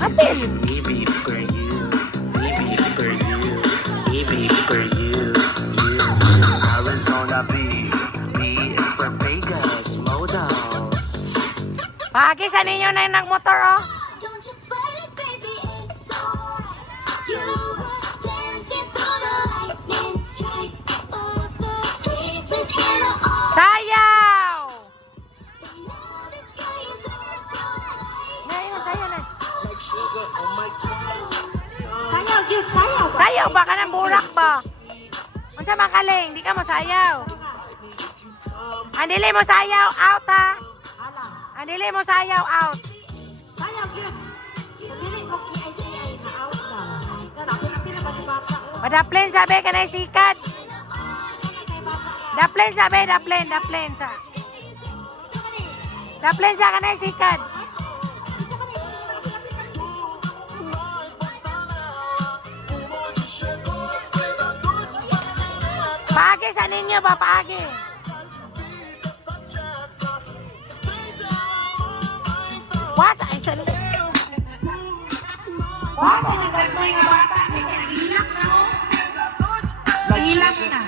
Apil. Arizona B is for Vegas modals. Pagi sa ninyo na yung nagmotor, oh. Don't you sweat it, baby, it's alright. You were dancing through the lightning strikes. Oh, so sleepless in the all. Sayaw! The sky is bright. Ngayon, sayaw na. Like sugar on my tongue. Sayaw, Jud, sayaw. Sayaw ba ka ng burak ba? Unsa makaling, di ka mo sayaw. Andili mo sayaw, out ha. Alam. Andili mo sayaw, out. Sayaw, Jud. Pagdili mo ki-ay na out na. Kana, pila ba ni bata? Madaplin sabi ka na sikat. Daplin sabi, daplin sa. Daplin sa ka na sikat. Paagi sa ninyo ba, paagi? Wasa, ay sa Wasa, nagagmay nga bata. May kanilak na, oh. Hilak na.